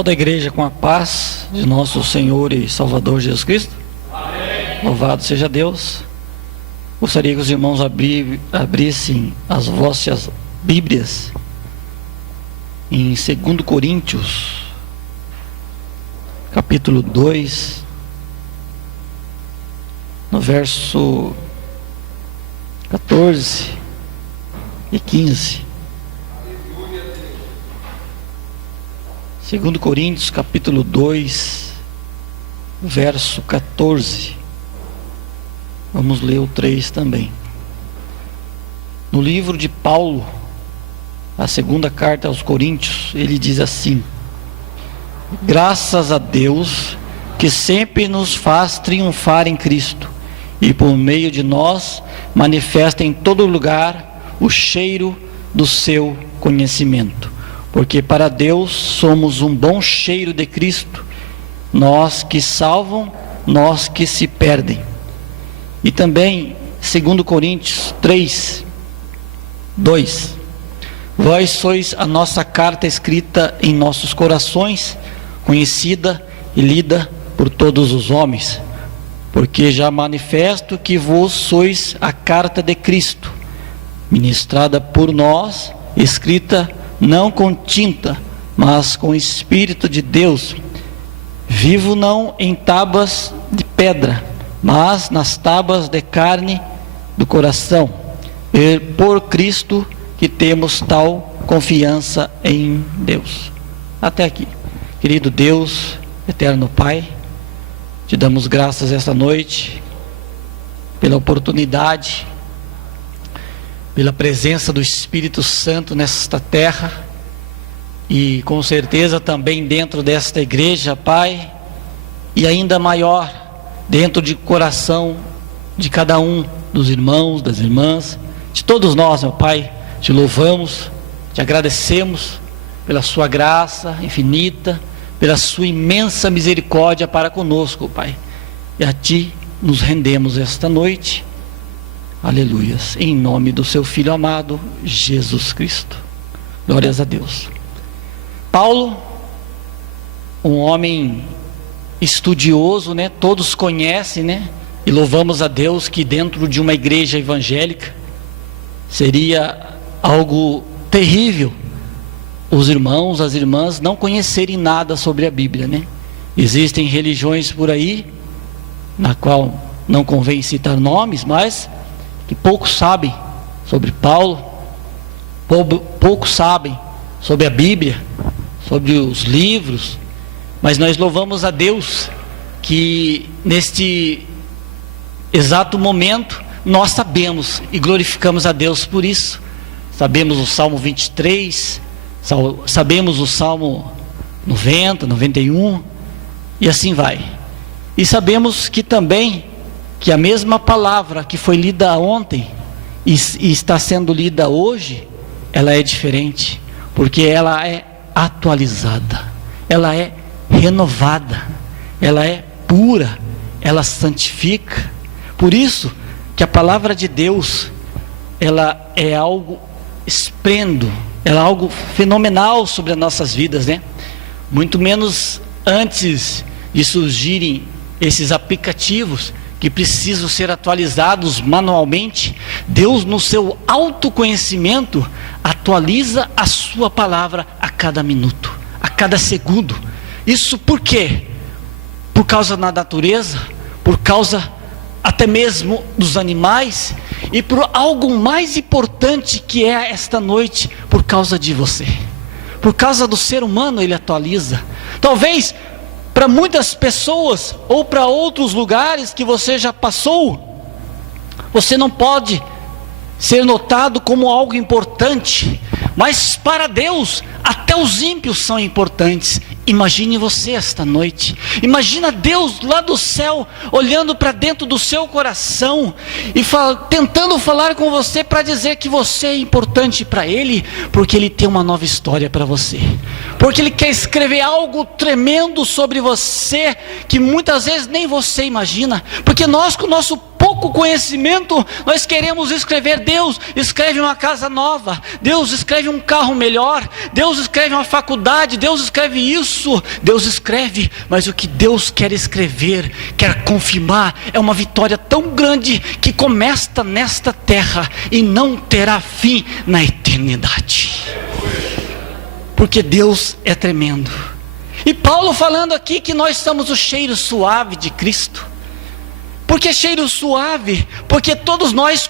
Toda a igreja com a paz de nosso Senhor e Salvador Jesus Cristo. Amém. Louvado seja Deus. Gostaria que os irmãos abrissem as vossas Bíblias em 2 Coríntios, capítulo 2, no verso 14 e 15. 2 Coríntios, capítulo 2, verso 14. Vamos ler o 3 também. No livro de Paulo, a segunda carta aos Coríntios, ele diz assim: graças a Deus que sempre nos faz triunfar em Cristo, e por meio de nós manifesta em todo lugar o cheiro do seu conhecimento. Porque para Deus somos um bom cheiro de Cristo, nós que salvam, nós que se perdem. E também 2 Coríntios 3, 2: vós sois a nossa carta escrita em nossos corações, conhecida e lida por todos os homens, porque já manifesto que vós sois a carta de Cristo, ministrada por nós, escrita não com tinta, mas com o Espírito de Deus, vivo não em tábuas de pedra, mas nas tábuas de carne do coração. E por Cristo que temos tal confiança em Deus. Até aqui. Querido Deus, eterno Pai, te damos graças esta noite pela oportunidade, pela presença do Espírito Santo nesta terra, e com certeza também dentro desta igreja, Pai, e ainda maior dentro do coração de cada um dos irmãos, das irmãs, de todos nós, meu Pai. Te louvamos, te agradecemos pela sua graça infinita, pela sua imensa misericórdia para conosco, Pai, e a Ti nos rendemos esta noite. Aleluias, em nome do seu Filho amado, Jesus Cristo. Glórias a Deus. Paulo, um homem estudioso, né? Todos conhecem, né? E louvamos a Deus que dentro de uma igreja evangélica seria algo terrível os irmãos, as irmãs não conhecerem nada sobre a Bíblia, né? Existem religiões por aí, na qual não convém citar nomes, mas que poucos sabem sobre Paulo, poucos sabem sobre a Bíblia, sobre os livros, mas nós louvamos a Deus que neste exato momento nós sabemos e glorificamos a Deus por isso. Sabemos o Salmo 23, sabemos o Salmo 90, 91 e assim vai. E sabemos que também que a mesma palavra que foi lida ontem e está sendo lida hoje, ela é diferente, porque ela é atualizada, ela é renovada, ela é pura, ela santifica. Por isso que a palavra de Deus, ela é algo esplêndido, ela é algo fenomenal sobre as nossas vidas, né? Muito menos antes de surgirem esses aplicativos que precisam ser atualizados manualmente, Deus no seu autoconhecimento atualiza a sua palavra a cada minuto, a cada segundo. Isso por quê? Por causa da natureza, por causa até mesmo dos animais, e por algo mais importante que é esta noite, por causa de você, por causa do ser humano. Ele atualiza. Talvez para muitas pessoas ou para outros lugares que você já passou, você não pode ser notado como algo importante, mas para Deus até os ímpios são importantes. Imagine você esta noite, imagina Deus lá do céu olhando para dentro do seu coração e tentando falar com você para dizer que você é importante para Ele, porque Ele tem uma nova história para você, porque Ele quer escrever algo tremendo sobre você, que muitas vezes nem você imagina, porque nós, com o nosso pouco conhecimento, nós queremos escrever: Deus escreve uma casa nova, Deus escreve um carro melhor, Deus escreve uma faculdade, Deus escreve isso, Deus escreve, mas o que Deus quer escrever, quer confirmar, é uma vitória tão grande, que começa nesta terra, e não terá fim na eternidade, porque Deus é tremendo. E Paulo falando aqui que nós somos o cheiro suave de Cristo. Por que cheiro suave? Porque todos nós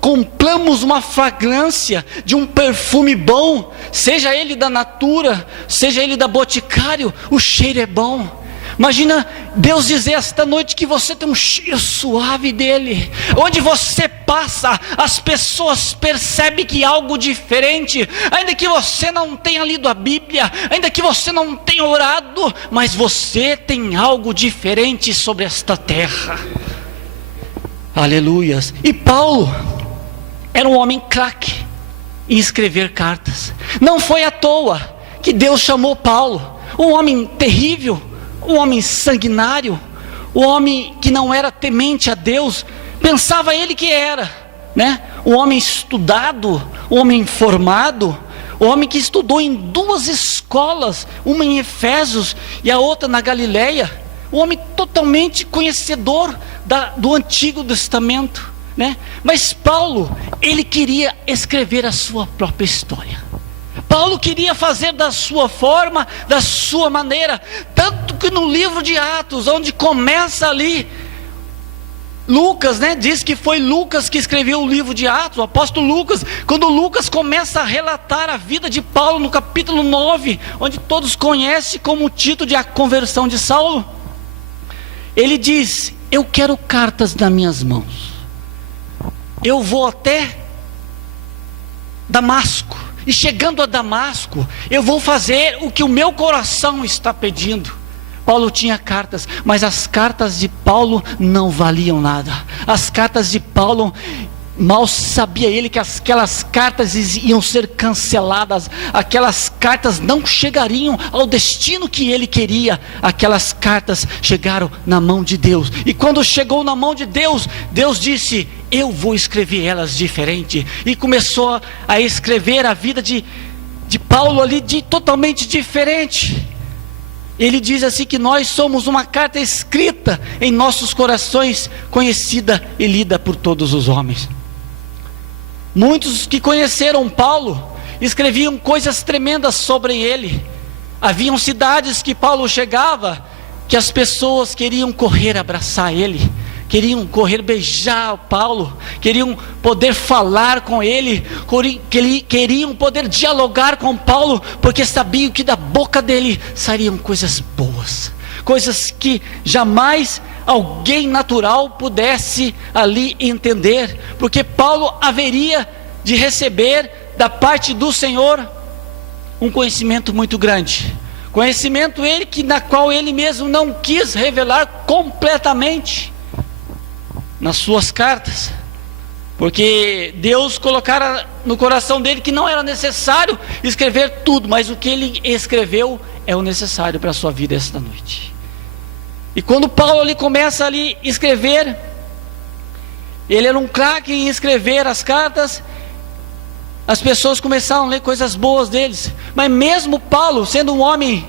compramos uma fragrância de um perfume bom, seja ele da Natura, seja ele da Boticário, o cheiro é bom. Imagina Deus dizer esta noite que você tem um cheiro suave dele. Onde você passa, as pessoas percebem que há algo diferente. Ainda que você não tenha lido a Bíblia, ainda que você não tenha orado, mas você tem algo diferente sobre esta terra. Aleluias. E Paulo era um homem craque em escrever cartas. Não foi à toa que Deus chamou Paulo, um homem terrível, um homem sanguinário, um homem que não era temente a Deus, pensava ele que era, né? Um homem estudado, um homem formado, um homem que estudou em 2 escolas, uma em Efésios e a outra na Galileia, um homem totalmente conhecedor do Antigo Testamento, né? Mas Paulo, ele queria escrever a sua própria história. Paulo queria fazer da sua forma, da sua maneira, tanto que no livro de Atos, onde começa ali, Lucas, né, diz que foi Lucas que escreveu o livro de Atos, o apóstolo Lucas. Quando Lucas começa a relatar a vida de Paulo no capítulo 9, onde todos conhecem como o título de A Conversão de Saulo, ele diz: eu quero cartas nas minhas mãos, eu vou até Damasco, e chegando a Damasco, eu vou fazer o que o meu coração está pedindo. Paulo tinha cartas, mas as cartas de Paulo não valiam nada. As cartas de Paulo, mal sabia ele que aquelas cartas iam ser canceladas. Aquelas cartas não chegariam ao destino que ele queria. Aquelas cartas chegaram na mão de Deus. E quando chegou na mão de Deus, Deus disse: eu vou escrever elas diferente. E começou a escrever a vida de Paulo ali totalmente diferente. Ele diz assim que nós somos uma carta escrita em nossos corações, conhecida e lida por todos os homens. Muitos que conheceram Paulo escreviam coisas tremendas sobre ele. Haviam cidades que Paulo chegava, que as pessoas queriam correr abraçar ele, queriam correr beijar Paulo, queriam poder falar com ele, queriam poder dialogar com Paulo, porque sabiam que da boca dele sairiam coisas boas, coisas que jamais alguém natural pudesse ali entender, porque Paulo haveria de receber da parte do Senhor um conhecimento muito grande, conhecimento na qual ele mesmo não quis revelar completamente nas suas cartas, porque Deus colocara no coração dele que não era necessário escrever tudo, mas o que ele escreveu é o necessário para a sua vida esta noite. E quando Paulo ali começa a escrever, ele era um craque em escrever as cartas, as pessoas começaram a ler coisas boas deles, mas mesmo Paulo sendo um homem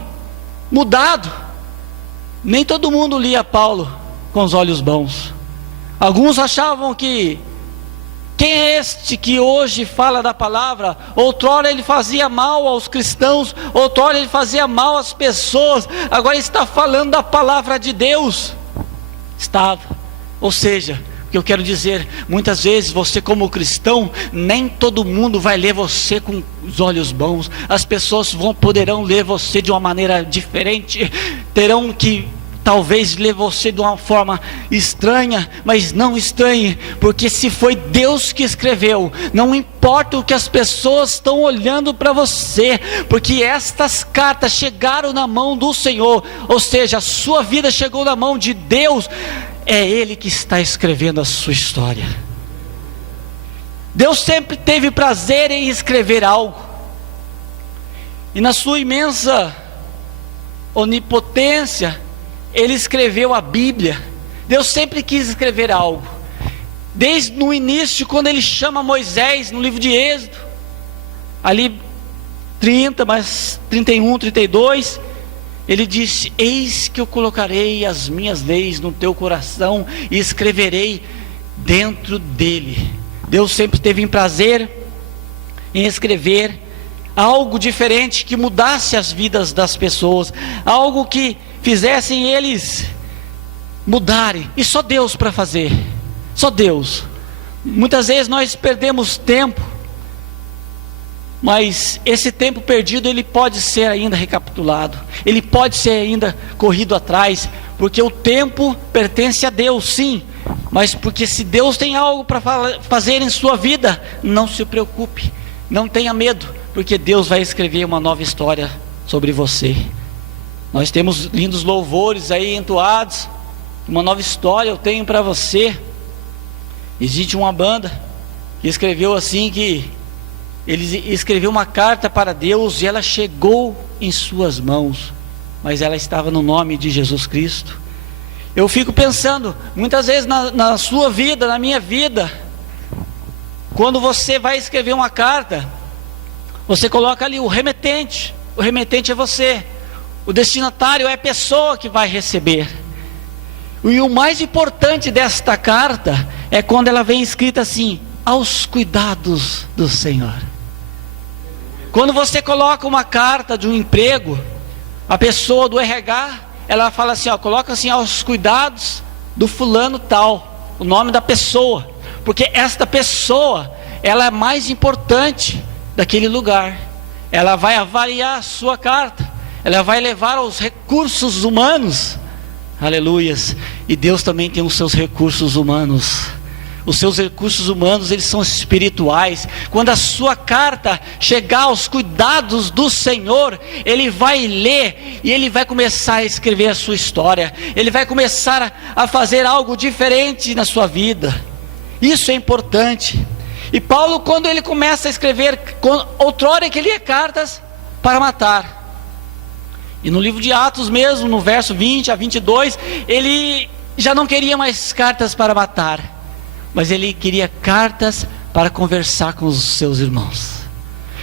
mudado, nem todo mundo lia Paulo com os olhos bons. Alguns achavam que quem é este que hoje fala da palavra? Outrora ele fazia mal aos cristãos, outrora ele fazia mal às pessoas, agora está falando da palavra de Deus. Estava, ou seja, o que eu quero dizer, muitas vezes você como cristão, nem todo mundo vai ler você com os olhos bons. As pessoas poderão ler você de uma maneira diferente, terão que talvez ler você de uma forma estranha, mas não estranhe, porque se foi Deus que escreveu, não importa o que as pessoas estão olhando para você, porque estas cartas chegaram na mão do Senhor, ou seja, a sua vida chegou na mão de Deus, é Ele que está escrevendo a sua história. Deus sempre teve prazer em escrever algo, E na sua imensa onipotência, Ele escreveu a Bíblia. Deus sempre quis escrever algo. Desde no início, quando Ele chama Moisés, no livro de Êxodo, ali 30, mais 31, 32, Ele disse: eis que eu colocarei as minhas leis no teu coração e escreverei dentro dele. Deus sempre teve prazer em escrever algo diferente, que mudasse as vidas das pessoas, algo que fizessem eles mudarem, e só Deus para fazer, só Deus. Muitas vezes nós perdemos tempo, mas esse tempo perdido, ele pode ser ainda recapitulado, ele pode ser ainda corrido atrás, porque o tempo pertence a Deus, sim, mas porque se Deus tem algo para fazer em sua vida, não se preocupe, não tenha medo, porque Deus vai escrever uma nova história sobre você. Nós temos lindos louvores aí entoados, uma nova história eu tenho para você. Existe uma banda que escreveu assim, que ele escreveu uma carta para Deus e ela chegou em suas mãos, mas ela estava no nome de Jesus Cristo. Eu fico pensando, muitas vezes na sua vida, na minha vida, quando você vai escrever uma carta, você coloca ali o remetente é você, o destinatário é a pessoa que vai receber. E o mais importante desta carta é quando ela vem escrita assim: aos cuidados do Senhor. Quando você coloca uma carta de um emprego, a pessoa do RH, ela fala assim, coloca assim: aos cuidados do fulano tal, o nome da pessoa, porque esta pessoa, ela é mais importante daquele lugar. Ela vai avaliar a sua carta, ela vai levar aos recursos humanos, aleluias, e Deus também tem os seus recursos humanos. Os seus recursos humanos, eles são espirituais. Quando a sua carta chegar aos cuidados do Senhor, Ele vai ler e Ele vai começar a escrever a sua história. Ele vai começar a fazer algo diferente na sua vida. Isso é importante. E Paulo, quando ele começa a escrever, outrora que ele lia cartas para matar. E no livro de Atos mesmo, no verso 20 a 22, ele já não queria mais cartas para matar, mas ele queria cartas para conversar com os seus irmãos.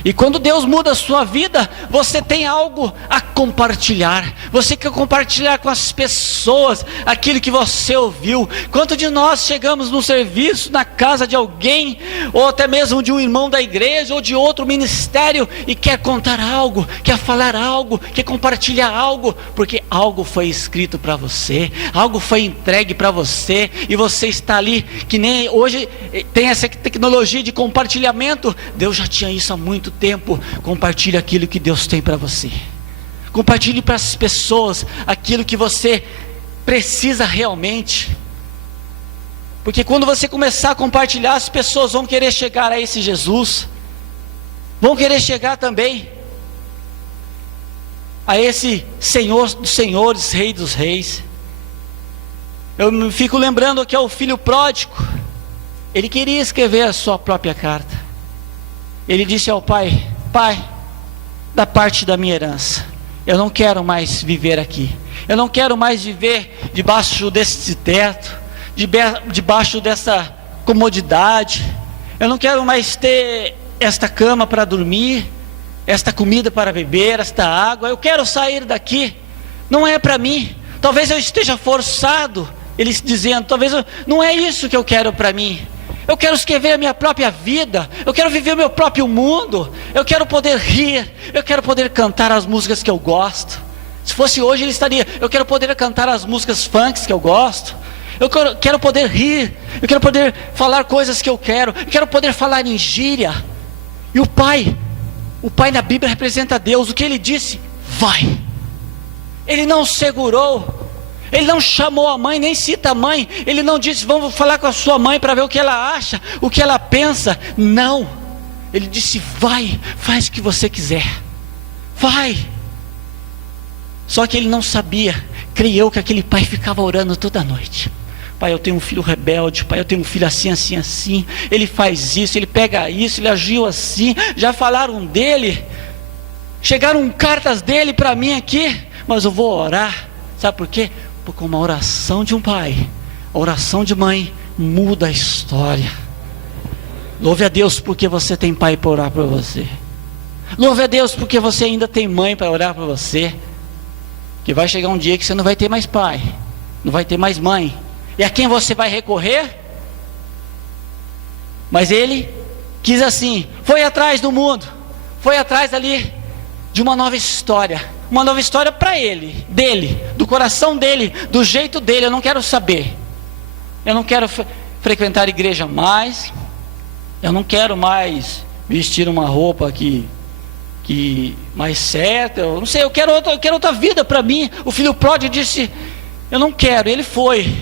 E quando Deus muda a sua vida, você tem algo a compartilhar. Você quer compartilhar com as pessoas aquilo que você ouviu. Quanto de nós chegamos no serviço, na casa de alguém, ou até mesmo de um irmão da igreja, ou de outro ministério, e quer contar algo, quer falar algo, quer compartilhar algo, porque algo foi escrito para você, algo foi entregue para você, e você está ali, que nem hoje tem essa tecnologia de compartilhamento. Deus já tinha isso há muito tempo. Compartilhe aquilo que Deus tem para você. Compartilhe para as pessoas aquilo que você precisa realmente. Porque quando você começar a compartilhar, as pessoas vão querer chegar a esse Jesus. Vão querer chegar também a esse Senhor dos senhores, Rei dos reis. Eu me fico lembrando que é o filho pródigo. Ele queria escrever a sua própria carta. Ele disse ao pai: pai, da parte da minha herança, eu não quero mais viver aqui. Eu não quero mais viver debaixo desse teto, debaixo dessa comodidade. Eu não quero mais ter esta cama para dormir, esta comida para beber, esta água. Eu quero sair daqui. Não é para mim. Talvez eu esteja forçado, ele dizendo, não é isso que eu quero para mim. Eu quero escrever a minha própria vida. Eu quero viver o meu próprio mundo. Eu quero poder rir. Eu quero poder cantar as músicas que eu gosto. Se fosse hoje, ele estaria: eu quero poder cantar as músicas funks que eu gosto. Eu quero poder rir. Eu quero poder falar coisas que eu quero. Eu quero poder falar em gíria. E o pai na Bíblia representa Deus. O que ele disse? Vai. Ele não segurou. Ele não chamou a mãe, nem cita a mãe. Ele não disse: vamos falar com a sua mãe para ver o que ela acha, o que ela pensa. Não. Ele disse: vai, faz o que você quiser. Vai. Só que ele não sabia, creio eu, que aquele pai ficava orando toda noite. Pai, eu tenho um filho rebelde. Pai, eu tenho um filho assim, assim, assim. Ele faz isso, ele pega isso, ele agiu assim. Já falaram dele. chegaram cartas dele para mim aqui, mas eu vou orar. Sabe por quê? Porque uma oração de um pai, a oração de mãe, muda a história. Louve a Deus porque você tem pai para orar por você. Louve a Deus porque você ainda tem mãe para orar por você. Que vai chegar um dia que você não vai ter mais pai, não vai ter mais mãe. E a quem você vai recorrer? Mas ele quis assim, foi atrás do mundo, foi atrás ali de uma nova história para ele, dele, do coração dele, do jeito dele. Eu não quero saber, eu não quero frequentar a igreja mais, eu não quero mais vestir uma roupa que mais certa, eu não sei, eu quero outra vida para mim. O filho pródigo disse, eu não quero. Ele foi,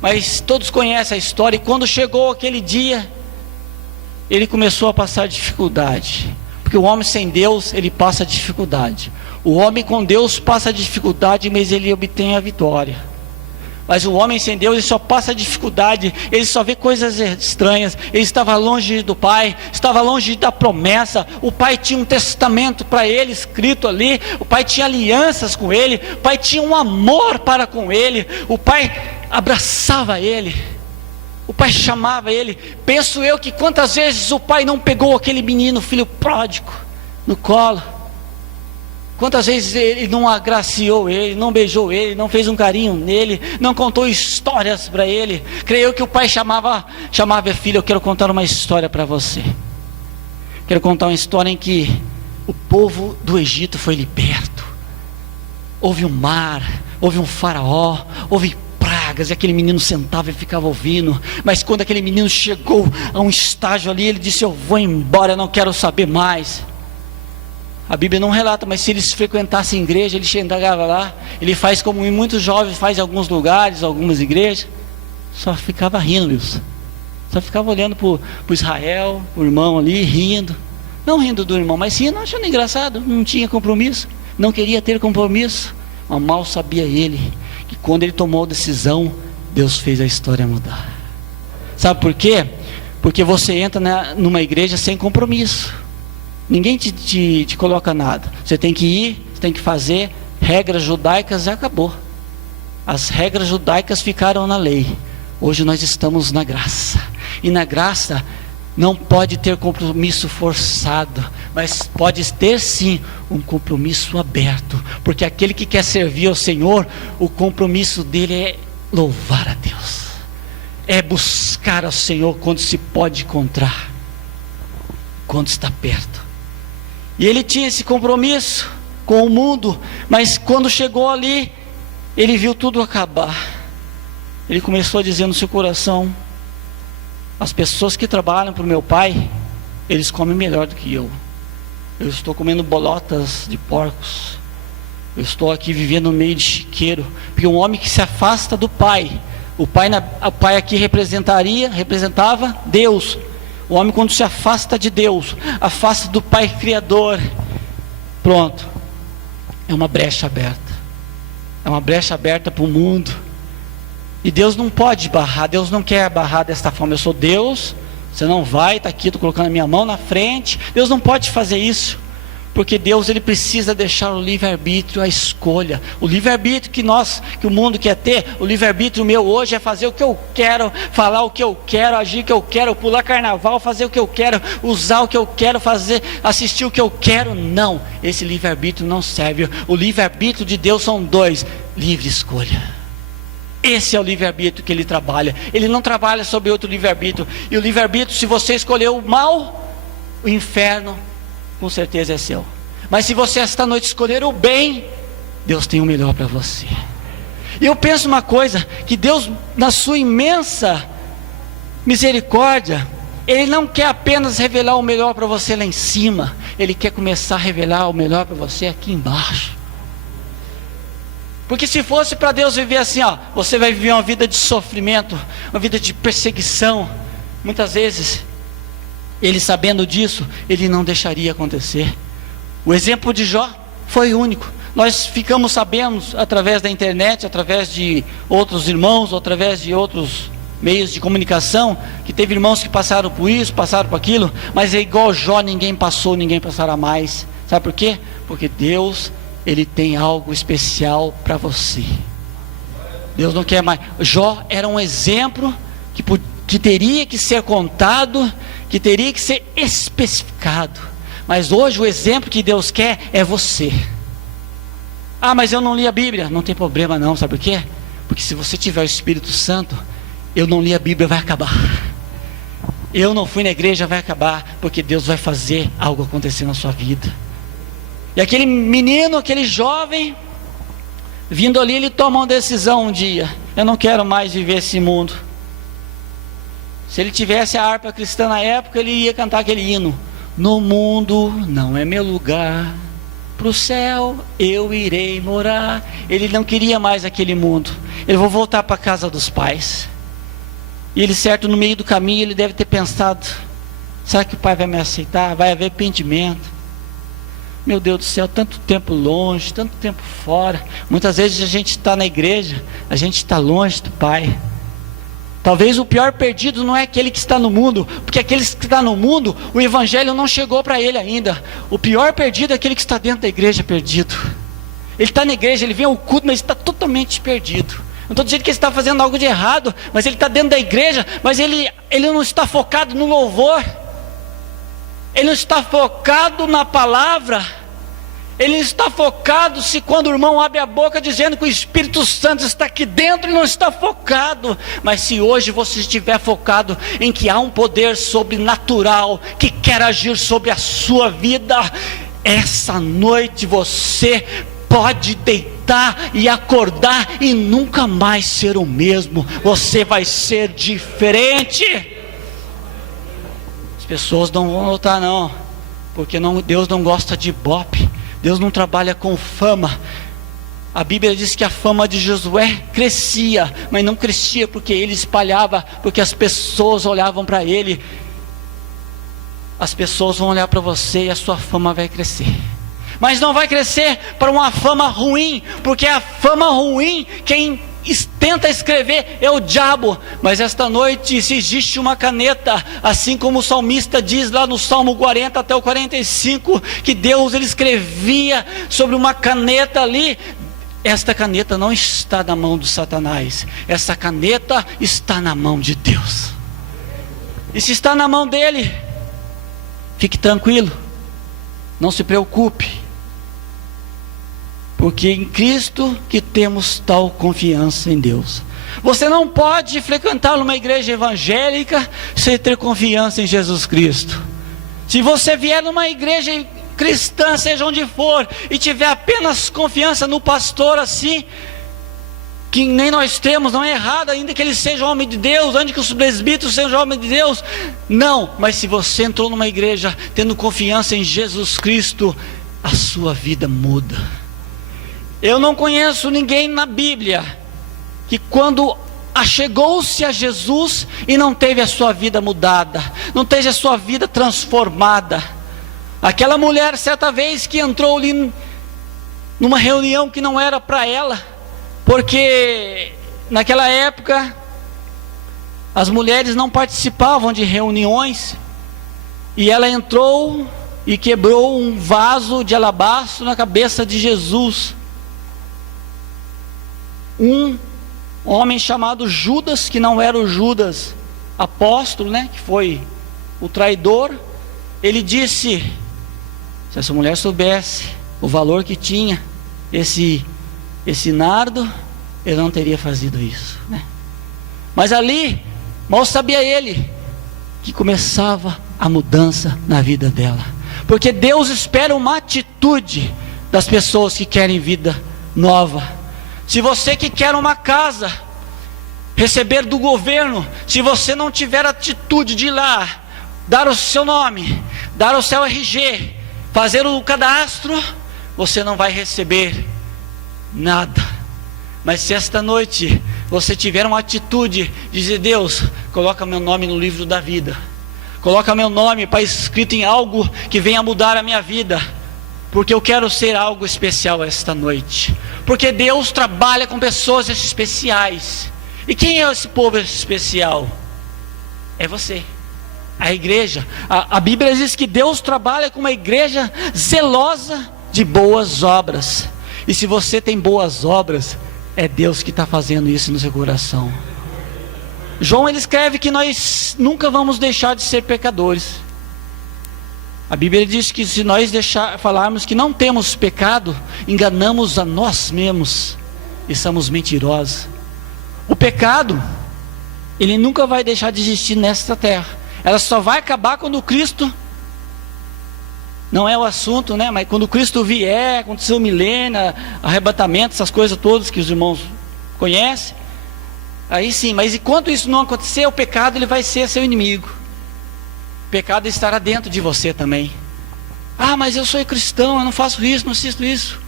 mas todos conhecem a história. E quando chegou aquele dia, ele começou a passar dificuldade, porque o homem sem Deus, ele passa dificuldade. O homem com Deus passa dificuldade, mas ele obtém a vitória. Mas o homem sem Deus, ele só passa dificuldade, ele só vê coisas estranhas. Ele estava longe do pai, estava longe da promessa. O pai tinha um testamento para ele escrito ali, o pai tinha alianças com ele, o pai tinha um amor para com ele, o pai abraçava ele, o pai chamava ele. Penso eu que quantas vezes o pai não pegou aquele menino, filho pródigo, no colo. Quantas vezes ele não agraciou ele, não beijou ele, não fez um carinho nele, não contou histórias para ele. Creio que o pai chamava filho, eu quero contar uma história para você. Quero contar uma história em que o povo do Egito foi liberto. Houve um mar, houve um faraó, houve pragas, e aquele menino sentava e ficava ouvindo. Mas quando aquele menino chegou a um estágio ali, ele disse, eu vou embora, eu não quero saber mais. A Bíblia não relata, mas se eles frequentassem igreja, ele chegava lá, ele faz como muitos jovens fazem em alguns lugares, algumas igrejas, só ficava rindo, Wilson. Só ficava olhando para o Israel, o irmão ali, rindo. Não rindo do irmão, mas rindo, achando engraçado, não tinha compromisso, não queria ter compromisso. Mas mal sabia ele, que quando ele tomou a decisão, Deus fez a história mudar. Sabe por quê? Porque você entra numa igreja sem compromisso. Ninguém te coloca nada. Você tem que ir, você tem que fazer regras judaicas e acabou. As regras judaicas ficaram na lei. Hoje nós estamos na graça. E na graça não pode ter compromisso forçado, mas pode ter sim um compromisso aberto. Porque aquele que quer servir ao Senhor, o compromisso dele é louvar a Deus, é buscar ao Senhor quando se pode encontrar, quando está perto. E ele tinha esse compromisso com o mundo, mas quando chegou ali, ele viu tudo acabar. Ele começou a dizer no seu coração, as pessoas que trabalham para o meu pai, eles comem melhor do que eu. Eu estou comendo bolotas de porcos. Eu estou aqui vivendo no meio de chiqueiro. Porque um homem que se afasta do pai, o pai aqui representava Deus. O homem, quando se afasta de Deus, afasta do Pai Criador, pronto, é uma brecha aberta. É uma brecha aberta para o mundo. E Deus não pode barrar, Deus não quer barrar desta forma. Eu sou Deus, você não vai, está aqui, estou colocando a minha mão na frente. Deus não pode fazer isso, porque Deus, ele precisa deixar o livre-arbítrio, a escolha. O livre-arbítrio que o mundo quer ter, o livre-arbítrio meu hoje é fazer o que eu quero, falar o que eu quero, agir o que eu quero, pular carnaval, fazer o que eu quero, usar o que eu quero fazer, assistir o que eu quero. Não, esse livre-arbítrio não serve. O livre-arbítrio de Deus são dois: livre escolha. Esse é o livre-arbítrio que ele trabalha. Ele não trabalha sobre outro livre-arbítrio. E o livre-arbítrio, se você escolher o mal, o inferno com certeza é seu. Mas se você esta noite escolher o bem, Deus tem o melhor para você. E eu penso uma coisa, que Deus, na sua imensa misericórdia, Ele não quer apenas revelar o melhor para você lá em cima, Ele quer começar a revelar o melhor para você aqui embaixo. Porque se fosse para Deus viver assim, você vai viver uma vida de sofrimento, uma vida de perseguição, muitas vezes Ele, sabendo disso, Ele não deixaria acontecer. O exemplo de Jó foi único. Nós ficamos sabendo através da internet, através de outros irmãos, através de outros meios de comunicação, que teve irmãos que passaram por isso, passaram por aquilo, mas é igual Jó, ninguém passou, ninguém passará mais. Sabe por quê? Porque Deus, Ele tem algo especial para você. Deus não quer mais. Jó era um exemplo que teria que ser contado, que teria que ser especificado. Mas hoje o exemplo que Deus quer é você. Ah, mas eu não li a Bíblia. Não tem problema não, sabe por quê? Porque se você tiver o Espírito Santo, eu não li a Bíblia, vai acabar. Eu não fui na igreja, vai acabar. Porque Deus vai fazer algo acontecer na sua vida. E aquele menino, aquele jovem, vindo ali, ele toma uma decisão um dia: eu não quero mais viver esse mundo. Se ele tivesse a harpa cristã na época, ele ia cantar aquele hino: no mundo não é meu lugar, pro céu eu irei morar. Ele não queria mais aquele mundo. Ele: vou voltar para a casa dos pais. E ele, certo, no meio do caminho, ele deve ter pensado: será que o pai vai me aceitar? Vai haver arrependimento? Meu Deus do céu, tanto tempo longe, tanto tempo fora. Muitas vezes a gente está na igreja, a gente está longe do Pai. Talvez o pior perdido não é aquele que está no mundo, porque aquele que está no mundo, o evangelho não chegou para ele ainda. O pior perdido é aquele que está dentro da igreja perdido. Ele está na igreja, ele vem ao culto, mas está totalmente perdido. Não estou dizendo que ele está fazendo algo de errado, mas ele está dentro da igreja, mas ele não está focado no louvor. Ele não está focado na palavra. Ele não está focado se quando o irmão abre a boca dizendo que o Espírito Santo está aqui dentro, ele não está focado. Mas se hoje você estiver focado em que há um poder sobrenatural que quer agir sobre a sua vida, essa noite você pode deitar e acordar e nunca mais ser o mesmo. Você vai ser diferente. As pessoas não vão notar não, porque Deus não gosta de ibope. Deus não trabalha com fama. A Bíblia diz que a fama de Josué crescia, mas não crescia porque ele espalhava, porque as pessoas olhavam para ele. As pessoas vão olhar para você e a sua fama vai crescer. Mas não vai crescer para uma fama ruim, porque a fama ruim, quem tenta escrever é o diabo. Mas esta noite, se existe uma caneta, assim como o salmista diz lá no Salmo 40 até o 45, que Deus, ele escrevia sobre uma caneta ali. Esta caneta não está na mão do Satanás, essa caneta está na mão de Deus. E se está na mão dele, fique tranquilo, não se preocupe, porque em Cristo que temos tal confiança em Deus. Você não pode frequentar uma igreja evangélica sem ter confiança em Jesus Cristo. Se você vier numa igreja cristã, seja onde for, e tiver apenas confiança no pastor assim, que nem nós temos, não é errado, ainda que ele seja homem de Deus, ainda que os presbíteros sejam homens de Deus, não, mas se você entrou numa igreja tendo confiança em Jesus Cristo, a sua vida muda. Eu não conheço ninguém na Bíblia que quando achegou-se a Jesus e não teve a sua vida mudada, não teve a sua vida transformada. Aquela mulher, certa vez, que entrou ali numa reunião que não era para ela, porque naquela época as mulheres não participavam de reuniões, e ela entrou e quebrou um vaso de alabastro na cabeça de Jesus. Um homem chamado Judas, que não era o Judas apóstolo, que foi o traidor, ele disse: se essa mulher soubesse o valor que tinha esse nardo, ele não teria fazido isso, Mas ali, mal sabia ele que começava a mudança na vida dela, porque Deus espera uma atitude das pessoas que querem vida nova. Se você que quer uma casa, receber do governo, se você não tiver atitude de ir lá, dar o seu nome, dar o seu RG, fazer o cadastro, você não vai receber nada. Mas se esta noite você tiver uma atitude de dizer: Deus, coloca meu nome no livro da vida, coloca meu nome para escrito em algo que venha mudar a minha vida, porque eu quero ser algo especial esta noite, porque Deus trabalha com pessoas especiais. E quem é esse povo especial? É você. a igreja. A Bíblia diz que Deus trabalha com uma igreja zelosa de boas obras. E se você tem boas obras, é Deus que está fazendo isso no seu coração. João, ele escreve que nós nunca vamos deixar de ser pecadores. A Bíblia diz que se nós falarmos que não temos pecado, enganamos a nós mesmos e somos mentirosos. O pecado, ele nunca vai deixar de existir nesta terra. Ela só vai acabar quando Cristo, não é o assunto, né? Mas quando Cristo vier, acontecer o milênio, arrebatamento, essas coisas todas que os irmãos conhecem, aí sim. Mas enquanto isso não acontecer, o pecado ele vai ser seu inimigo. O pecado estará dentro de você também. Ah, mas eu sou cristão, eu não faço isso, não assisto isso.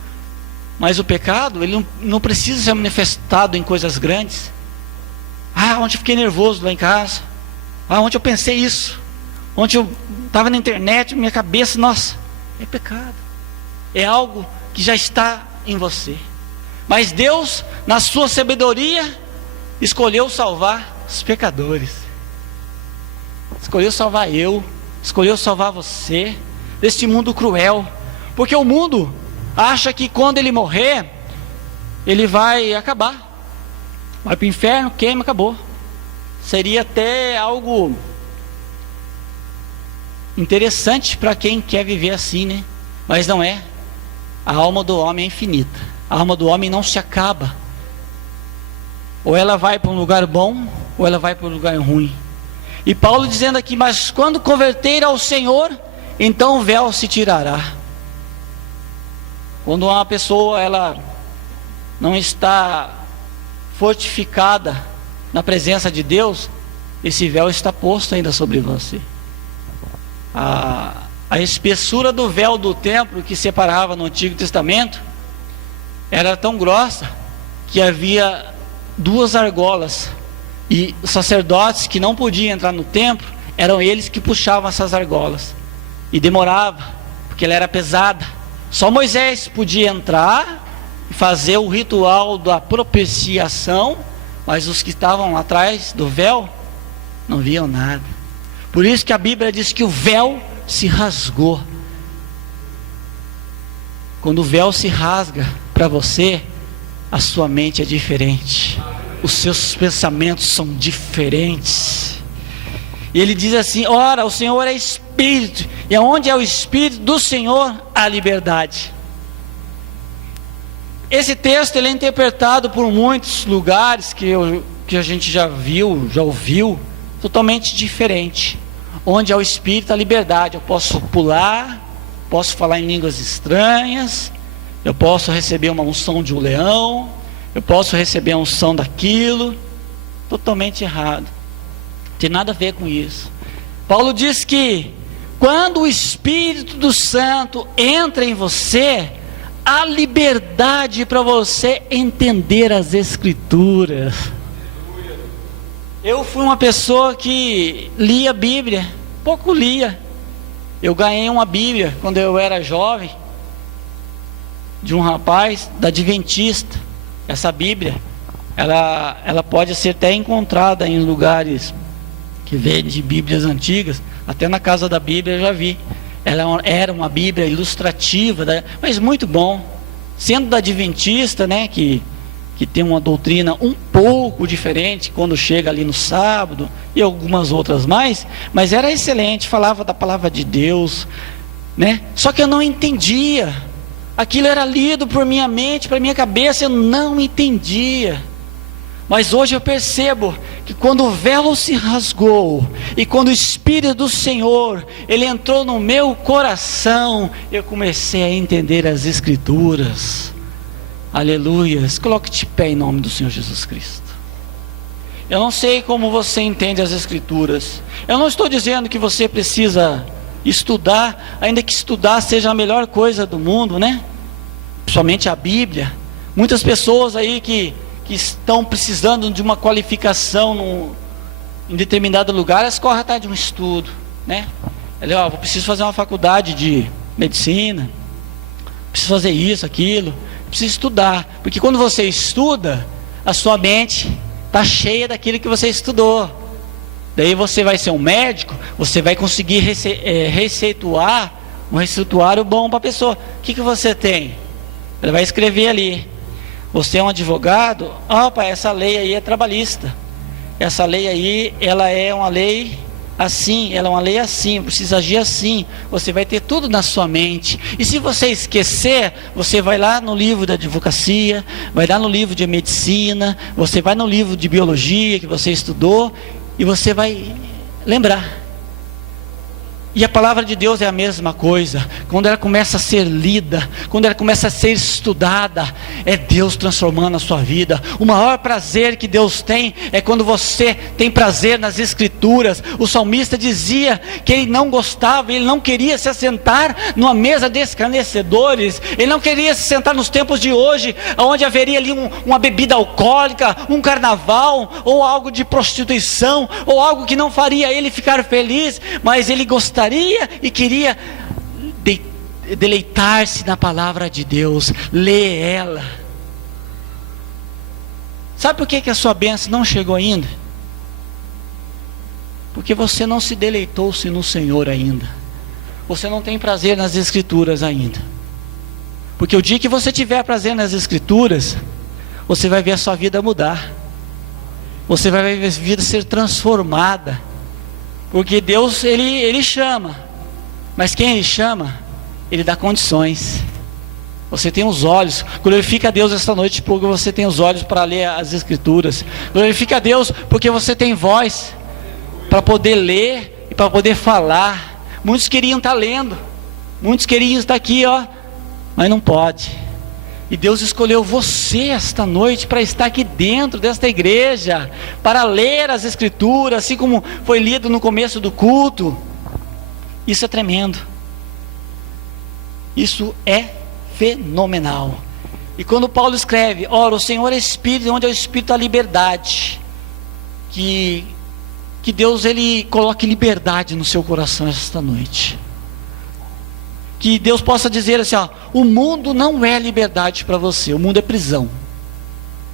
Mas o pecado, ele não precisa ser manifestado em coisas grandes. Ah, ontem eu fiquei nervoso lá em casa. Ah, ontem eu pensei isso. Ontem eu estava na internet, minha cabeça, nossa, é pecado. É algo que já está em você. Mas Deus, na sua sabedoria, escolheu salvar os pecadores. Escolheu salvar eu, escolheu salvar você deste mundo cruel. Porque o mundo acha que quando ele morrer, ele vai acabar. Vai para o inferno, queima, acabou. Seria até algo interessante para quem quer viver assim, né? Mas não é. A alma do homem é infinita. A alma do homem não se acaba. Ou ela vai para um lugar bom, ou ela vai para um lugar ruim. E Paulo dizendo aqui, mas quando converter ao Senhor, então o véu se tirará. Quando uma pessoa ela não está fortificada na presença de Deus, esse véu está posto ainda sobre você. A espessura do véu do templo que separava no Antigo Testamento era tão grossa que havia 2 argolas, e os sacerdotes que não podiam entrar no templo, eram eles que puxavam essas argolas, e demorava, porque ela era pesada. Só Moisés podia entrar e fazer o ritual da propiciação, mas os que estavam lá atrás do véu não viam nada. Por isso que a Bíblia diz que o véu se rasgou. Quando o véu se rasga para você, a sua mente é diferente, os seus pensamentos são diferentes. E ele diz assim: ora, o Senhor é Espírito, e onde é o Espírito do Senhor, há liberdade. Esse texto ele é interpretado por muitos lugares que a gente já viu, já ouviu, totalmente diferente. Onde há o Espírito, há liberdade. Eu posso pular, posso falar em línguas estranhas, eu posso receber uma unção de um leão, eu posso receber a unção daquilo. Totalmente errado. Não tem nada a ver com isso. Paulo diz que quando o Espírito do Santo entra em você, há liberdade para você entender as Escrituras. Eu fui uma pessoa que lia a Bíblia, pouco lia. Eu ganhei uma Bíblia quando eu era jovem, de um rapaz da Adventista. Essa Bíblia, ela pode ser até encontrada em lugares que vendem Bíblias antigas. Até na Casa da Bíblia eu já vi. Ela era uma Bíblia ilustrativa, mas muito bom. Sendo da Adventista, né, que tem uma doutrina um pouco diferente quando chega ali no sábado, e algumas outras mais, mas era excelente, falava da palavra de Deus, né? Só que eu não entendia. Aquilo era lido por minha mente, para minha cabeça, eu não entendia. Mas hoje eu percebo que quando o véu se rasgou, e quando o Espírito do Senhor, ele entrou no meu coração, eu comecei a entender as Escrituras. Aleluias. Coloque de pé em nome do Senhor Jesus Cristo. Eu não sei como você entende as Escrituras. Eu não estou dizendo que você precisa estudar, ainda que estudar seja a melhor coisa do mundo, né? Principalmente a Bíblia. Muitas pessoas aí que estão precisando de uma qualificação em determinado lugar, elas correm atrás de um estudo, né? Eu preciso fazer uma faculdade de medicina, preciso fazer isso, aquilo, preciso estudar, porque quando você estuda, a sua mente está cheia daquilo que você estudou. Daí você vai ser um médico, você vai conseguir receituar um receituário bom para a pessoa. O que você tem? Ele vai escrever ali. Você é um advogado? Opa, essa lei aí é trabalhista. Essa lei aí, ela é uma lei assim, ela é uma lei assim, precisa agir assim. Você vai ter tudo na sua mente. E se você esquecer, você vai lá no livro da advocacia, vai lá no livro de medicina, você vai no livro de biologia que você estudou, e você vai lembrar. E a palavra de Deus é a mesma coisa. Quando ela começa a ser lida, quando ela começa a ser estudada, é Deus transformando a sua vida. O maior prazer que Deus tem é quando você tem prazer nas Escrituras. O salmista dizia que ele não gostava, ele não queria se assentar numa mesa de escarnecedores. Ele não queria se sentar nos tempos de hoje, onde haveria ali uma bebida alcoólica, um carnaval, ou algo de prostituição, ou algo que não faria ele ficar feliz, mas ele gostaria e queria deleitar-se na palavra de Deus, ler ela. Sabe por que a sua bênção não chegou ainda? Porque você não se deleitou-se no Senhor ainda. Você não tem prazer nas Escrituras ainda. Porque o dia que você tiver prazer nas Escrituras, você vai ver a sua vida mudar. Você vai ver a vida ser transformada. Porque Deus, Ele chama. Mas quem Ele chama, Ele dá condições. Você tem os olhos. Glorifica a Deus esta noite porque você tem os olhos para ler as Escrituras. Glorifica a Deus porque você tem voz para poder ler e para poder falar. Muitos queriam estar lendo, muitos queriam estar aqui, mas não pode. E Deus escolheu você esta noite para estar aqui dentro desta igreja, para ler as Escrituras, assim como foi lido no começo do culto. Isso é tremendo. Isso é fenomenal. E quando Paulo escreve, ora, o Senhor é Espírito, onde é o Espírito a liberdade, que Deus Ele coloque liberdade no seu coração esta noite. Que Deus possa dizer assim, o mundo não é liberdade para você, o mundo é prisão,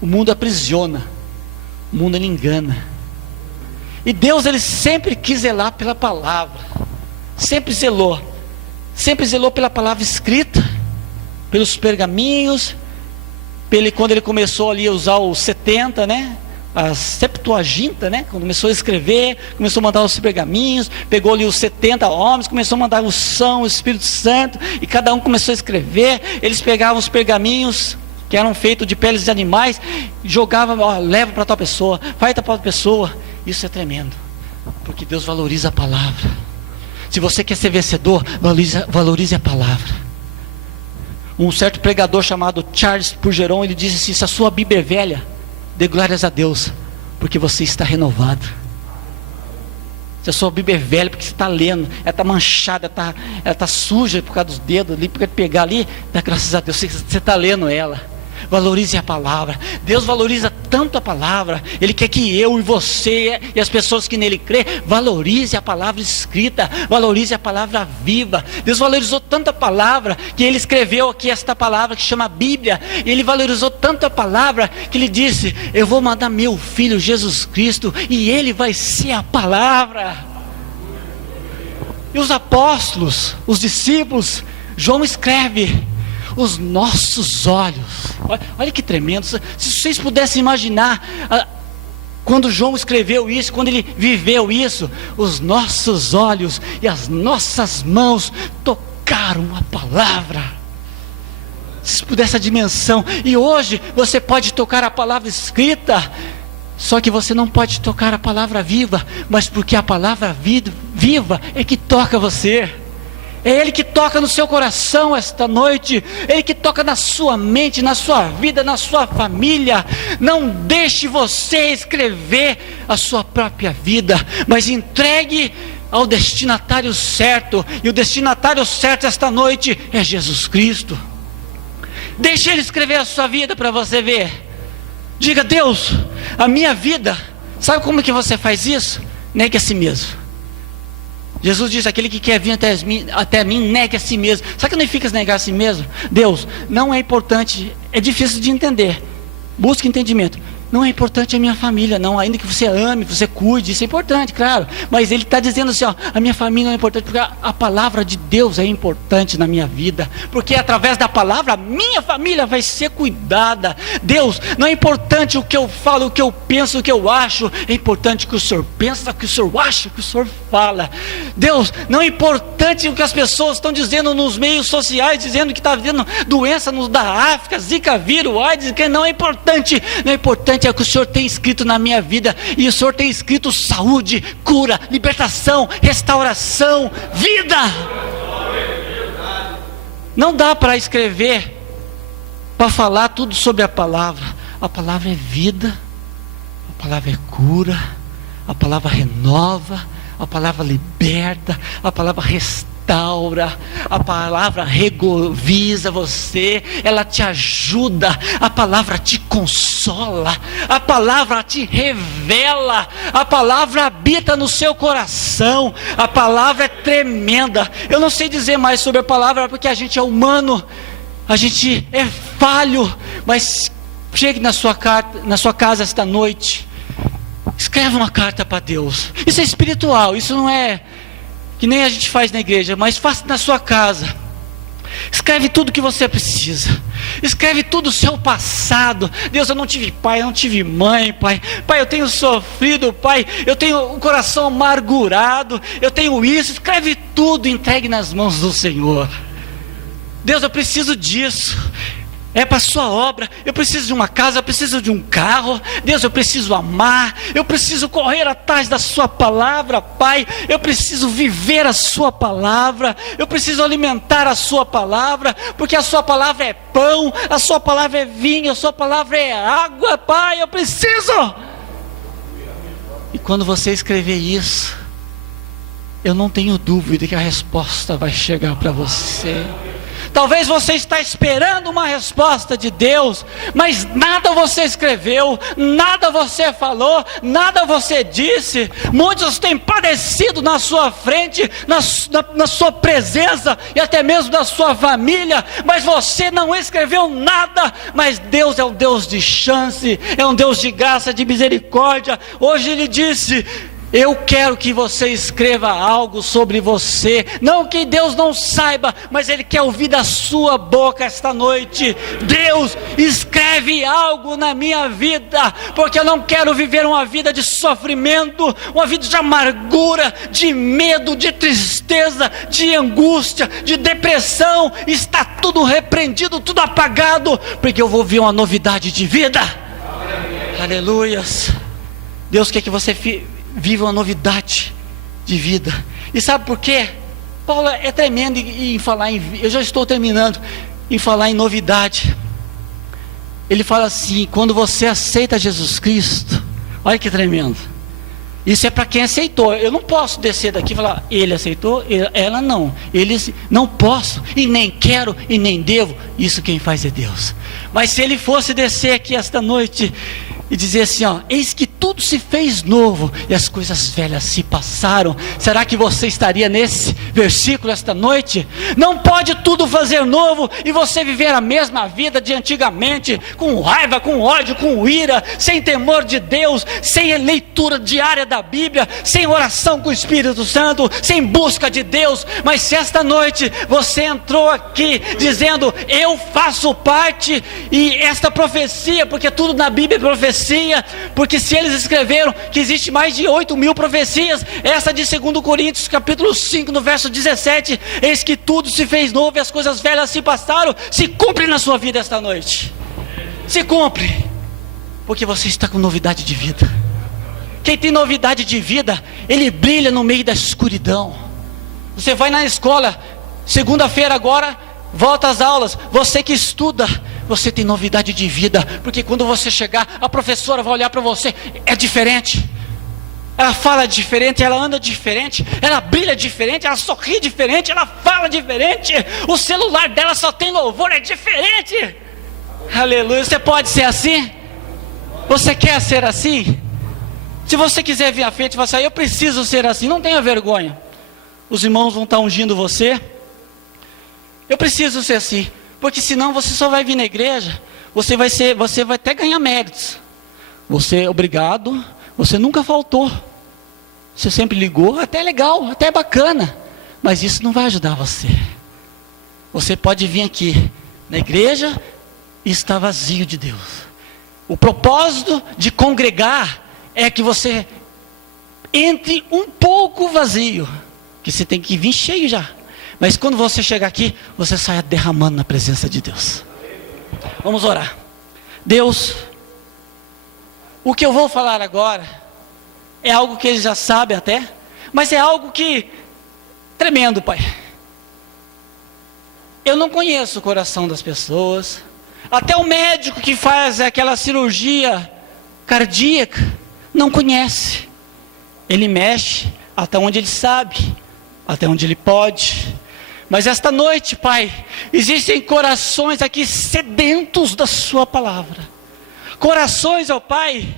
o mundo aprisiona, o mundo ele engana. E Deus ele sempre quis zelar pela palavra, sempre zelou pela palavra escrita, pelos pergaminhos, quando ele começou ali a usar os 70, a Septuaginta, quando começou a escrever, começou a mandar os pergaminhos, pegou ali os 70 homens, começou a mandar o São, o Espírito Santo, e cada um começou a escrever. Eles pegavam os pergaminhos, que eram feitos de peles de animais, jogavam, leva para tal pessoa, faz para tal pessoa. Isso é tremendo, porque Deus valoriza a palavra. Se você quer ser vencedor, valorize a palavra. Um certo pregador chamado Charles Spurgeon, ele disse assim, se a sua Bíblia é velha, dê glórias a Deus, porque você está renovado. Se a sua Bíblia é velha, porque você está lendo, ela está manchada, ela está suja por causa dos dedos ali, porque pegar ali, dá graças a Deus, você está lendo ela. Valorize a palavra. Deus valoriza tanto a palavra. Ele quer que eu e você e as pessoas que nele crê valorize a palavra escrita, valorize a palavra viva. Deus valorizou tanto a palavra que ele escreveu aqui esta palavra que chama Bíblia. E ele valorizou tanto a palavra que ele disse, eu vou mandar meu filho Jesus Cristo e ele vai ser a palavra. E os apóstolos, os discípulos, João escreve, os nossos olhos, olha que tremendo. Se vocês pudessem imaginar, quando João escreveu isso, quando ele viveu isso, os nossos olhos e as nossas mãos tocaram a palavra. Se pudesse a dimensão, e hoje você pode tocar a palavra escrita, só que você não pode tocar a palavra viva, mas porque a palavra viva é que toca você. É Ele que toca no seu coração esta noite, Ele que toca na sua mente, na sua vida, na sua família. Não deixe você escrever a sua própria vida, mas entregue ao destinatário certo, e o destinatário certo esta noite é Jesus Cristo. Deixe Ele escrever a sua vida para você ver. Diga, Deus, a minha vida, sabe como que você faz isso? Negue a si mesmo. Jesus disse, aquele que quer vir até mim, negue a si mesmo. Sabe que não fica negar a si mesmo? Deus, não é importante, é difícil de entender, busque entendimento. Não é importante a minha família, não. Ainda que você ame, você cuide, isso é importante, claro. Mas ele está dizendo assim, ó, a minha família não é importante, porque a palavra de Deus é importante na minha vida. Porque através da palavra, a minha família vai ser cuidada. Deus, não é importante o que eu falo, o que eu penso, o que eu acho. É importante o que o Senhor pensa, o que o Senhor acha, o que o Senhor fala. Deus, não é importante o que as pessoas estão dizendo nos meios sociais, dizendo que está havendo doença da África, Zika vírus, AIDS, que não é importante. Não é importante é o que o Senhor tem escrito na minha vida, e o Senhor tem escrito saúde, cura, libertação, restauração, vida. Não dá para escrever, para falar tudo sobre a palavra. A palavra é vida, a palavra é cura, a palavra renova, a palavra liberta, a palavra restaura, a palavra regovisa você, ela te ajuda, a palavra te consola, a palavra te revela, a palavra habita no seu coração, a palavra é tremenda. Eu não sei dizer mais sobre a palavra, porque a gente é humano, a gente é falho, mas chegue na sua casa esta noite, escreve uma carta para Deus. Isso é espiritual, isso não é que nem a gente faz na igreja, mas faça na sua casa. Escreve tudo que você precisa. Escreve tudo o seu passado. Deus, eu não tive pai, eu não tive mãe, pai. Pai, eu tenho sofrido, pai. Eu tenho um coração amargurado. Eu tenho isso. Escreve tudo, entregue nas mãos do Senhor. Deus, eu preciso disso. É para a sua obra. Eu preciso de uma casa, eu preciso de um carro. Deus, eu preciso amar. Eu preciso correr atrás da sua palavra, Pai. Eu preciso viver a sua palavra. Eu preciso alimentar a sua palavra, porque a sua palavra é pão, a sua palavra é vinho, a sua palavra é água, Pai. Eu preciso. E quando você escrever isso, eu não tenho dúvida que a resposta vai chegar para você. Talvez você está esperando uma resposta de Deus, mas nada você escreveu, nada você falou, nada você disse. Muitos têm padecido na sua frente, na sua presença e até mesmo na sua família, mas você não escreveu nada. Mas Deus é um Deus de chance, é um Deus de graça, de misericórdia. Hoje Ele disse: eu quero que você escreva algo sobre você. Não que Deus não saiba, mas Ele quer ouvir da sua boca esta noite. Deus, escreve algo na minha vida, porque eu não quero viver uma vida de sofrimento, uma vida de amargura, de medo, de tristeza, de angústia, de depressão. Está tudo repreendido, tudo apagado, porque eu vou ver uma novidade de vida. Aleluias. Deus quer que você viva uma novidade de vida. E sabe por quê? Paulo é tremendo em falar eu já estou terminando, em falar em novidade. Ele fala assim: quando você aceita Jesus Cristo, olha que tremendo. Isso é para quem aceitou. Eu não posso descer daqui e falar: ele aceitou, ela não. Eles não posso, e nem quero, e nem devo. Isso quem faz é Deus. Mas se ele fosse descer aqui esta noite e dizer assim, ó: eis que tudo se fez novo e as coisas velhas se passaram, será que você estaria nesse versículo esta noite? Não pode tudo fazer novo e você viver a mesma vida de antigamente, com raiva, com ódio, com ira, sem temor de Deus, sem leitura diária da Bíblia, sem oração com o Espírito Santo, sem busca de Deus. Mas se esta noite você entrou aqui dizendo: eu faço parte, e esta profecia, porque tudo na Bíblia é profecia, porque se eles escreveram que existe mais de 8.000 profecias, essa de 2 Coríntios capítulo 5 no verso 17, eis que tudo se fez novo e as coisas velhas se passaram, se cumpre na sua vida esta noite. Se cumpre, porque você está com novidade de vida. Quem tem novidade de vida, ele brilha no meio da escuridão. Você vai na escola, segunda-feira agora, volta às aulas. Você que estuda, você tem novidade de vida, porque quando você chegar, a professora vai olhar para você, é diferente. Ela fala diferente, ela anda diferente, ela brilha diferente, ela sorri diferente, ela fala diferente. O celular dela só tem louvor, é diferente. Aleluia. Você pode ser assim? Você quer ser assim? Se você quiser vir à frente e falar assim: eu preciso ser assim, não tenha vergonha. Os irmãos vão estar ungindo você. Eu preciso ser assim, porque senão você só vai vir na igreja, você vai até ganhar méritos. Você, obrigado, você nunca faltou. Você sempre ligou, até é legal, até é bacana. Mas isso não vai ajudar você. Você pode vir aqui na igreja e estar vazio de Deus. O propósito de congregar é que você entre um pouco vazio. Que você tem que vir cheio já. Mas quando você chegar aqui, você saia derramando na presença de Deus. Vamos orar. Deus, o que eu vou falar agora é algo que eles já sabem até, mas é algo que tremendo, Pai. Eu não conheço o coração das pessoas. Até o médico que faz aquela cirurgia cardíaca não conhece. Ele mexe até onde ele sabe, até onde ele pode. Mas esta noite, Pai, existem corações aqui sedentos da sua palavra. Corações, ó Pai,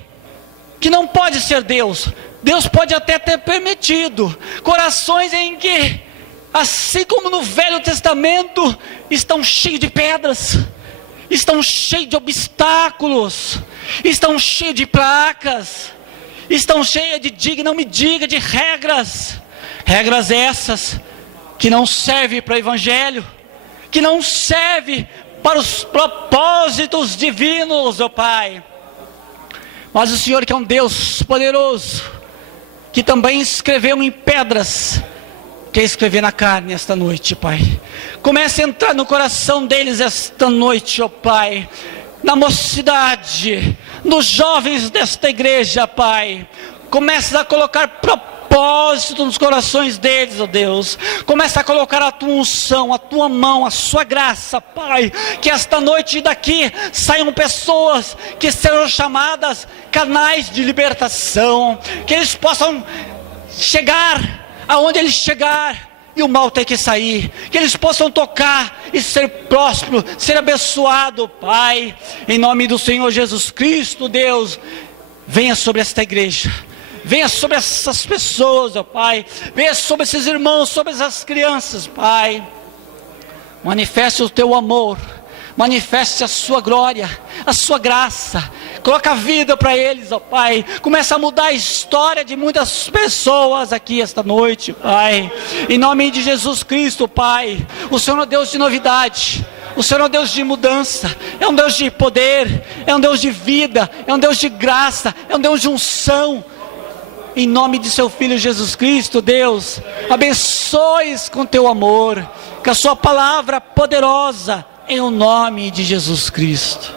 que não pode ser Deus. Deus pode até ter permitido. Corações em que, assim como no Velho Testamento, estão cheios de pedras, estão cheios de obstáculos, estão cheios de placas, estão cheios de não me diga, de regras. Regras essas que não servem para o Evangelho, que não servem para os propósitos divinos, ó Pai. Mas o Senhor, que é um Deus poderoso, que também escreveu em pedras, quer escrever na carne esta noite, Pai. Comece a entrar no coração deles esta noite, ó Pai, na mocidade, nos jovens desta igreja, Pai. Comece a colocar propósito nos corações deles, ó Deus. Começa a colocar a tua unção, a tua mão, a sua graça, Pai. Que esta noite daqui saiam pessoas que serão chamadas canais de libertação. Que eles possam chegar aonde eles chegar e o mal tem que sair. Que eles possam tocar e ser próspero, ser abençoado, Pai. Em nome do Senhor Jesus Cristo, Deus, venha sobre esta igreja. Venha sobre essas pessoas, ó Pai. Venha sobre esses irmãos, sobre essas crianças, Pai. Manifeste o teu amor. Manifeste a sua glória, a sua graça. Coloca a vida para eles, ó Pai. Começa a mudar a história de muitas pessoas aqui esta noite, Pai. Em nome de Jesus Cristo, Pai. O Senhor é Deus de novidade. O Senhor é um Deus de mudança, é um Deus de poder, é um Deus de vida, é um Deus de graça, é um Deus de unção. Em nome de seu Filho Jesus Cristo, Deus, abençoe-os com teu amor, com a sua palavra poderosa, em o nome de Jesus Cristo.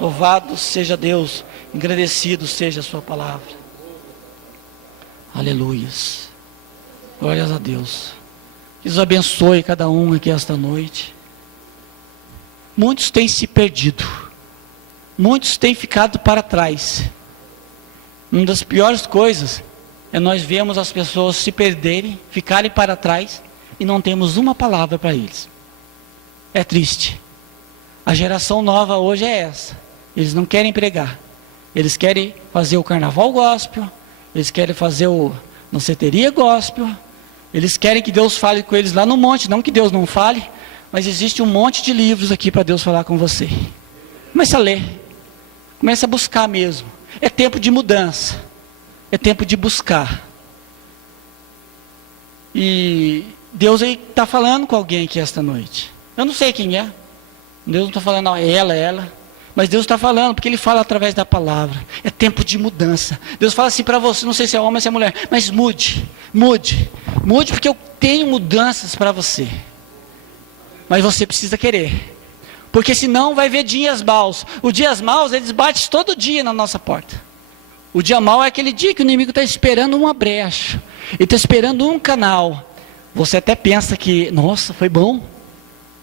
Louvado seja Deus, engrandecido seja a sua palavra. Aleluias. Glórias a Deus. Que Deus abençoe cada um aqui esta noite. Muitos têm se perdido, muitos têm ficado para trás. Uma das piores coisas é nós vermos as pessoas se perderem, ficarem para trás e não temos uma palavra para eles. É triste. A geração nova hoje é essa. Eles não querem pregar. Eles querem fazer o carnaval gospel. Eles querem fazer o danceteria gospel. Eles querem que Deus fale com eles lá no monte. Não que Deus não fale, mas existe um monte de livros aqui para Deus falar com você. Comece a ler. Comece a buscar mesmo. É tempo de mudança. É tempo de buscar. E Deus aí está falando com alguém aqui esta noite. Eu não sei quem é. Deus não está falando, não, é ela. Mas Deus está falando, porque Ele fala através da palavra. É tempo de mudança. Deus fala assim para você, não sei se é homem ou se é mulher, mas mude, porque eu tenho mudanças para você. Mas você precisa querer. Porque senão vai ver dias maus. Os dias maus, eles batem todo dia na nossa porta. O dia mau é aquele dia que o inimigo está esperando uma brecha. Ele está esperando um canal. Você até pensa que, nossa, foi bom.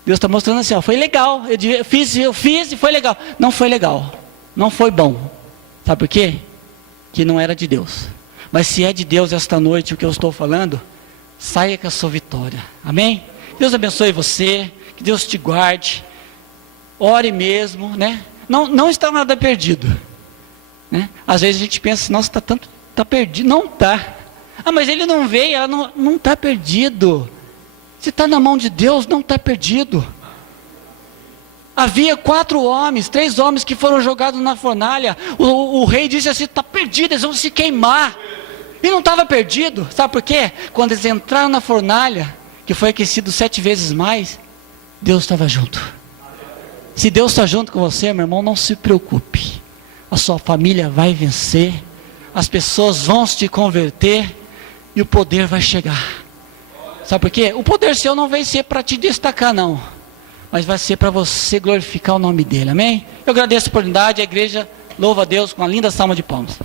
Deus está mostrando assim, ó, foi legal. Eu fiz e foi legal. Não foi legal. Não foi bom. Sabe por quê? Que não era de Deus. Mas se é de Deus esta noite o que eu estou falando, saia com a sua vitória. Amém? Deus abençoe você. Que Deus te guarde. Ore mesmo, né? Não está nada perdido, né? Às vezes a gente pensa assim, nossa, está perdido. Não está. Ah, mas ele não veio, ela não está perdido. Se está na mão de Deus, não está perdido. Havia 3 homens que foram jogados na fornalha. O rei disse assim: está perdido, eles vão se queimar. E não estava perdido, sabe por quê? Quando eles entraram na fornalha, que foi aquecido 7 vezes mais, Deus estava junto. Se Deus está junto com você, meu irmão, não se preocupe. A sua família vai vencer, as pessoas vão se converter e o poder vai chegar. Sabe por quê? O poder seu não vai ser para te destacar, não, mas vai ser para você glorificar o nome dele, amém? Eu agradeço a oportunidade, a igreja louva a Deus com uma linda salva de palmas.